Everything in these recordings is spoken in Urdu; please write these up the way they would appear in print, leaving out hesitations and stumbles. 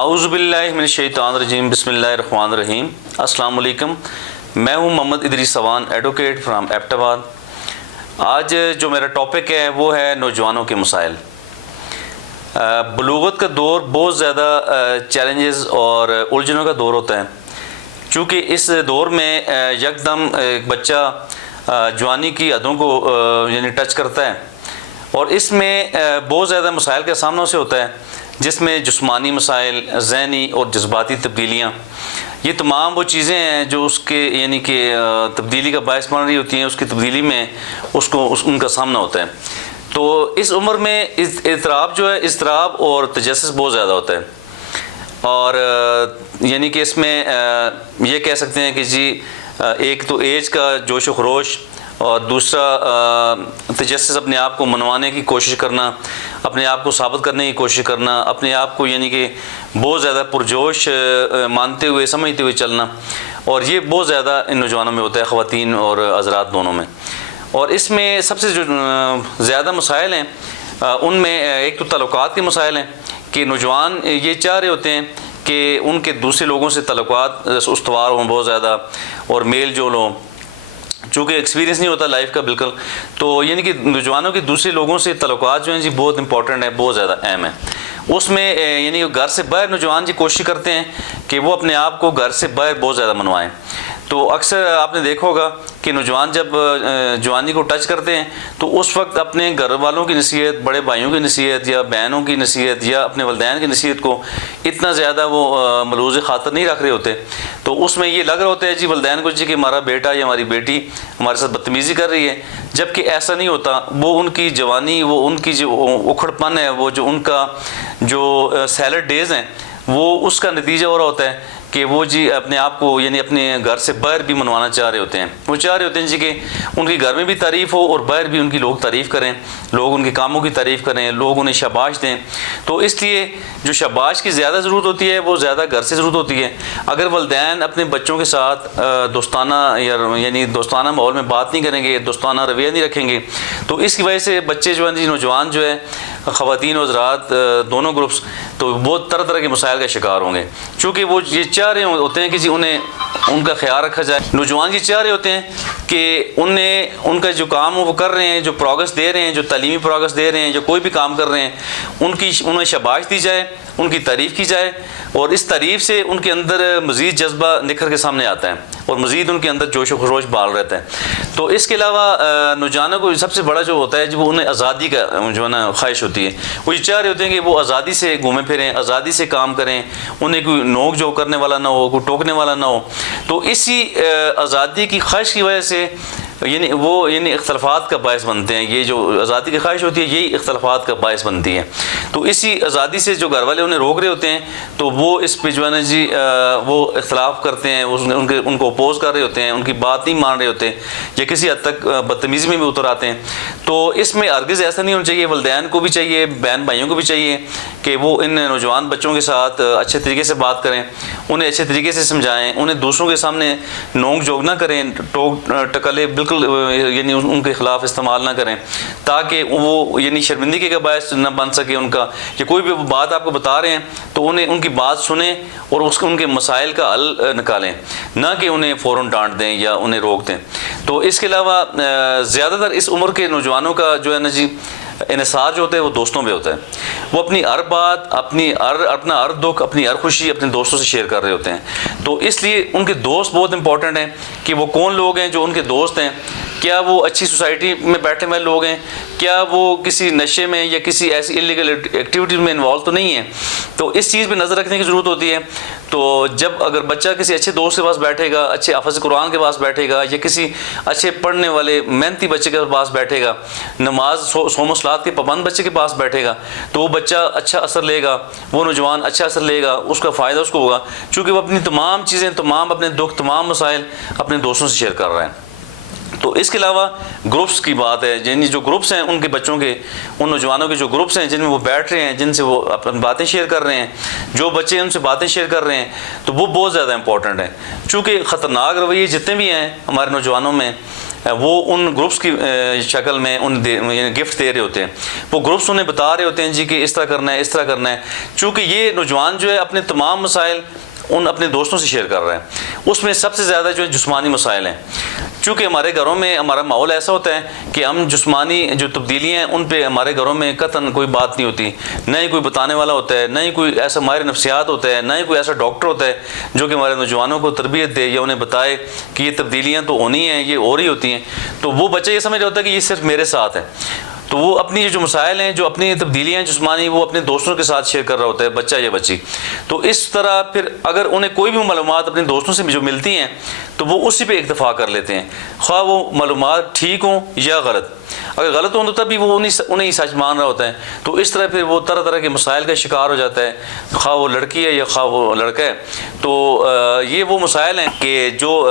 اعوذ باللہ من الشیطان الرجیم، بسم اللہ الرحمن الرحیم۔ السلام علیکم، میں ہوں محمد ادریس سوان، ایڈوکیٹ فرام ایبٹ آباد۔ آج جو میرا ٹاپک ہے وہ ہے نوجوانوں کے مسائل۔ بلوغت کا دور بہت زیادہ چیلنجز اور الجھنوں کا دور ہوتا ہے، چونکہ اس دور میں یکدم ایک بچہ جوانی کی حدوں کو یعنی ٹچ کرتا ہے، اور اس میں بہت زیادہ مسائل کا سامنا سے ہوتا ہے، جس میں جسمانی مسائل، ذہنی اور جذباتی تبدیلیاں، یہ تمام وہ چیزیں ہیں جو اس کے یعنی کہ تبدیلی کا باعث بن رہی ہوتی ہیں۔ اس کی تبدیلی میں ان کا سامنا ہوتا ہے۔ تو اس عمر میں اضطراب جو ہے، اضطراب اور تجسس بہت زیادہ ہوتا ہے، اور یعنی کہ اس میں یہ کہہ سکتے ہیں کہ جی ایک تو ایج کا جوش و خروش، اور دوسرا تجسس، اپنے آپ کو منوانے کی کوشش کرنا، اپنے آپ کو ثابت کرنے کی کوشش کرنا، اپنے آپ کو یعنی کہ بہت زیادہ پرجوش مانتے ہوئے سمجھتے ہوئے چلنا، اور یہ بہت زیادہ ان نوجوانوں میں ہوتا ہے، خواتین اور حضرات دونوں میں۔ اور اس میں سب سے جو زیادہ مسائل ہیں ان میں ایک تو تعلقات کے مسائل ہیں، کہ نوجوان یہ چاہ رہے ہوتے ہیں کہ ان کے دوسرے لوگوں سے تعلقات استوار ہوں بہت زیادہ، اور میل جول ہوں، چونکہ ایکسپیرینس نہیں ہوتا لائف کا بالکل، تو یعنی کہ نوجوانوں کے دوسرے لوگوں سے تعلقات جو ہیں جی بہت امپورٹنٹ ہے، بہت زیادہ اہم ہے۔ اس میں یعنی گھر سے باہر نوجوان جی کوشش کرتے ہیں کہ وہ اپنے آپ کو گھر سے باہر بہت زیادہ منوائیں۔ تو اکثر آپ نے دیکھا ہوگا کہ نوجوان جب جوانی کو ٹچ کرتے ہیں تو اس وقت اپنے گھر والوں کی نصیحت، بڑے بھائیوں کی نصیحت یا بہنوں کی نصیحت یا اپنے والدین کی نصیحت کو اتنا زیادہ وہ ملوز خاطر نہیں رکھ رہے ہوتے۔ تو اس میں یہ لگ رہا ہوتا ہے جی والدین کو جی کہ ہمارا بیٹا یا ہماری بیٹی ہمارے ساتھ بدتمیزی کر رہی ہے، جبکہ ایسا نہیں ہوتا۔ وہ ان کی جوانی، وہ ان کی جو اکھڑ پن ہے، وہ جو ان کا جو سیلڈ ڈیز ہیں، وہ اس کا نتیجہ ہو رہا ہوتا ہے کہ وہ جی اپنے آپ کو یعنی اپنے گھر سے باہر بھی منوانا چاہ رہے ہوتے ہیں۔ وہ چاہ رہے ہوتے ہیں جی کہ ان کے گھر میں بھی تعریف ہو اور باہر بھی ان کی لوگ تعریف کریں، لوگ ان کے کاموں کی تعریف کریں، لوگ انہیں شاباش دیں۔ تو اس لیے جو شاباش کی زیادہ ضرورت ہوتی ہے وہ زیادہ گھر سے ضرورت ہوتی ہے۔ اگر والدین اپنے بچوں کے ساتھ دوستانہ یعنی دوستانہ ماحول میں بات نہیں کریں گے، دوستانہ رویہ نہیں رکھیں گے، تو اس کی وجہ سے بچے جو ہیں جی نوجوان جو ہے، خواتین و حضرات دونوں گروپس، تو بہت طرح طرح کے مسائل کا شکار ہوں گے، چونکہ وہ یہ چاہ رہے ہوتے ہیں کہ جی انہیں ان کا خیال رکھا جائے۔ نوجوان یہ چاہ رہے ہوتے ہیں کہ ان کا جو کام وہ کر رہے ہیں، جو پروگرس دے رہے ہیں، جو تعلیمی پروگرس دے رہے ہیں، جو کوئی بھی کام کر رہے ہیں، انہیں شاباش دی جائے، ان کی تعریف کی جائے، اور اس تعریف سے ان کے اندر مزید جذبہ نکھر کے سامنے آتا ہے، اور مزید ان کے اندر جوش و خروش بحال رہتا ہے۔ تو اس کے علاوہ نوجوانوں کو سب سے بڑا جو ہوتا ہے جو انہیں آزادی کا جو ہے نا خواہش ہوتی ہے۔ وہ یہ چاہ رہے ہوتے ہیں کہ وہ آزادی سے گھومیں پھریں، آزادی سے کام کریں، انہیں کوئی نوک جھوک کرنے والا نہ ہو، کوئی ٹوکنے والا نہ ہو۔ تو اسی آزادی کی خواہش کی وجہ سے یعنی اختلافات کا باعث بنتے ہیں۔ یہ جو آزادی کی خواہش ہوتی ہے یہی اختلافات کا باعث بنتی ہے۔ تو اسی آزادی سے جو گھر والے انہیں روک رہے ہوتے ہیں، تو وہ اس پہ جو ہے نا جی وہ اختلاف کرتے ہیں، ان کو اپوز کر رہے ہوتے ہیں، ان کی بات نہیں مان رہے ہوتے، یا کسی حد تک بدتمیزی میں بھی اتر آتے ہیں۔ تو اس میں ہرگز ایسا نہیں ہونا چاہیے۔ والدین کو بھی چاہیے، بہن بھائیوں کو بھی چاہیے کہ وہ ان نوجوان بچوں کے ساتھ اچھے طریقے سے بات کریں، انہیں اچھے طریقے سے سمجھائیں، انہیں دوسروں کے سامنے نوک جھوک نہ کریں، ٹوک ٹکلے بالکل یعنی ان کے خلاف استعمال نہ کریں، تاکہ وہ یعنی شرمندگی کا باعث نہ بن سکے ان کا، کہ کوئی بھی بات آپ کو بتا رہے ہیں تو ان کی بات سنیں اور ان کے مسائل کا حل نکالیں، نہ کہ انہیں فوراً ڈانٹ دیں یا انہیں روک دیں۔ تو اس کے علاوہ زیادہ تر اس عمر کے نوجوانوں کا جو ہے نا جی انحصار جو ہوتا ہے وہ دوستوں پہ ہوتا ہے۔ وہ اپنی ہر بات، اپنا ہر دکھ، اپنی ہر خوشی اپنے دوستوں سے شیئر کر رہے ہوتے ہیں۔ تو اس لیے ان کے دوست بہت امپورٹنٹ ہیں، کہ وہ کون لوگ ہیں جو ان کے دوست ہیں۔ کیا وہ اچھی سوسائٹی میں بیٹھے ہوئے لوگ ہیں؟ کیا وہ کسی نشے میں یا کسی ایسی انلیگل ایکٹیویٹیز میں انوالو تو نہیں ہیں؟ تو اس چیز پہ نظر رکھنے کی ضرورت ہوتی ہے۔ تو جب اگر بچہ کسی اچھے دوست کے پاس بیٹھے گا، اچھے حافظ قرآن کے پاس بیٹھے گا، یا کسی اچھے پڑھنے والے محنتی بچے کے پاس بیٹھے گا، نماز صوم و صلات کے پابند بچے کے پاس بیٹھے گا، تو وہ بچہ اچھا اثر لے گا، وہ نوجوان اچھا اثر لے گا، اس کا فائدہ اس کو ہوگا، چونکہ وہ اپنی تمام چیزیں، تمام اپنے دکھ، تمام مسائل اپنے دوستوں سے شیئر کر رہے ہیں۔ تو اس کے علاوہ گروپس کی بات ہے، یعنی جو گروپس ہیں ان کے بچوں کے، ان نوجوانوں کے جو گروپس ہیں جن میں وہ بیٹھ رہے ہیں، جن سے وہ اپنی باتیں شیئر کر رہے ہیں، جو بچے ان سے باتیں شیئر کر رہے ہیں، تو وہ بہت زیادہ امپورٹنٹ ہے۔ چونکہ خطرناک رویے جتنے بھی ہیں ہمارے نوجوانوں میں، وہ ان گروپس کی شکل میں یعنی گفٹ دے رہے ہوتے ہیں. وہ گروپس انہیں بتا رہے ہوتے ہیں جی کہ اس طرح کرنا ہے، اس طرح کرنا ہے. چونکہ یہ نوجوان جو ہے اپنے تمام مسائل ان اپنے دوستوں سے شیئر کر رہا ہے. اس میں سب سے زیادہ جو ہے جسمانی مسائل ہیں. چونکہ ہمارے گھروں میں ہمارا ماحول ایسا ہوتا ہے کہ ہم جسمانی جو تبدیلیاں ہیں ان پہ ہمارے گھروں میں قطعاً کوئی بات نہیں ہوتی، نہ ہی کوئی بتانے والا ہوتا ہے، نہ ہی کوئی ایسا ماہر نفسیات ہوتا ہے، نہ ہی کوئی ایسا ڈاکٹر ہوتا ہے جو کہ ہمارے نوجوانوں کو تربیت دے یا انہیں بتائے کہ یہ تبدیلیاں تو ہونی ہیں، یہ ہو رہی ہوتی ہیں. تو وہ بچہ یہ سمجھ رہا ہوتا ہے کہ یہ صرف میرے ساتھ ہے. تو وہ اپنی جو مسائل ہیں، جو اپنی تبدیلیاں ہیں جسمانی، وہ اپنے دوستوں کے ساتھ شیئر کر رہا ہوتا ہے بچہ یا بچی. تو اس طرح پھر اگر انہیں کوئی بھی معلومات اپنے دوستوں سے جو ملتی ہیں تو وہ اسی پہ اکتفا کر لیتے ہیں، خواہ وہ معلومات ٹھیک ہوں یا غلط. اگر غلط ہوں تو تب بھی وہ انہیں سچ مان رہا ہوتا ہے. تو اس طرح پھر وہ طرح طرح کے مسائل کا شکار ہو جاتا ہے، خواہ وہ لڑکی ہے یا خواہ وہ لڑکا ہے. تو یہ وہ مسائل ہیں کہ جو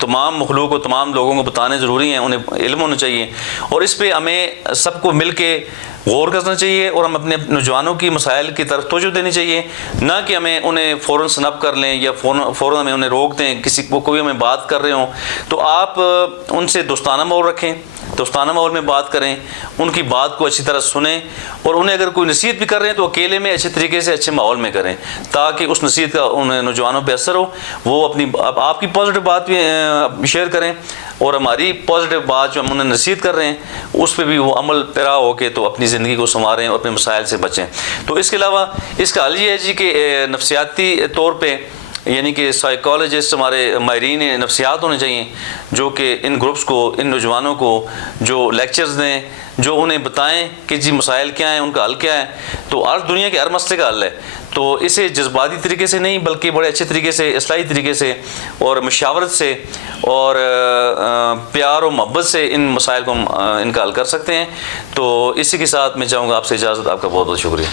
تمام مخلوق کو، تمام لوگوں کو بتانے ضروری ہیں، انہیں علم ہونا چاہیے. اور اس پہ ہمیں سب کو مل کے غور کرنا چاہیے اور ہم اپنے نوجوانوں کی مسائل کی طرف توجہ دینی چاہیے، نہ کہ ہمیں انہیں فوراً سنپ کر لیں یا فوراً ہمیں انہیں روک دیں. کسی کو کوئی ہمیں بات کر رہے ہوں تو آپ ان سے دوستانہ ماحول رکھیں، دوستانہ ماحول میں بات کریں، ان کی بات کو اچھی طرح سنیں. اور انہیں اگر کوئی نصیحت بھی کر رہے ہیں تو اکیلے میں اچھے طریقے سے اچھے ماحول میں کریں تاکہ اس نصیحت کا ان نوجوانوں پہ اثر ہو. وہ اپنی آپ کی پازیٹیو بات بھی شیئر کریں اور ہماری پازیٹیو بات جو ہم انہیں نصیحت کر رہے ہیں اس پہ بھی وہ عمل پیرا ہو کے تو اپنی زندگی کو سنواریں اور اپنے مسائل سے بچیں. تو اس کے علاوہ اس کا حل یہ ہے جی کہ نفسیاتی طور پہ یعنی کہ سائیکالوجسٹ، ہمارے ماہرین نفسیات ہونے چاہیے جو کہ ان گروپس کو، ان نوجوانوں کو جو لیکچرز دیں، جو انہیں بتائیں کہ جی مسائل کیا ہیں، ان کا حل کیا ہے. تو ہر دنیا کے ہر مسئلے کا حل ہے. تو اسے جذباتی طریقے سے نہیں بلکہ بڑے اچھے طریقے سے، اصلاحی طریقے سے اور مشاورت سے اور پیار و محبت سے ان مسائل کو ہم ان کا حل کر سکتے ہیں. تو اسی کے ساتھ میں چاہوں گا آپ سے اجازت. آپ کا بہت بہت شکریہ.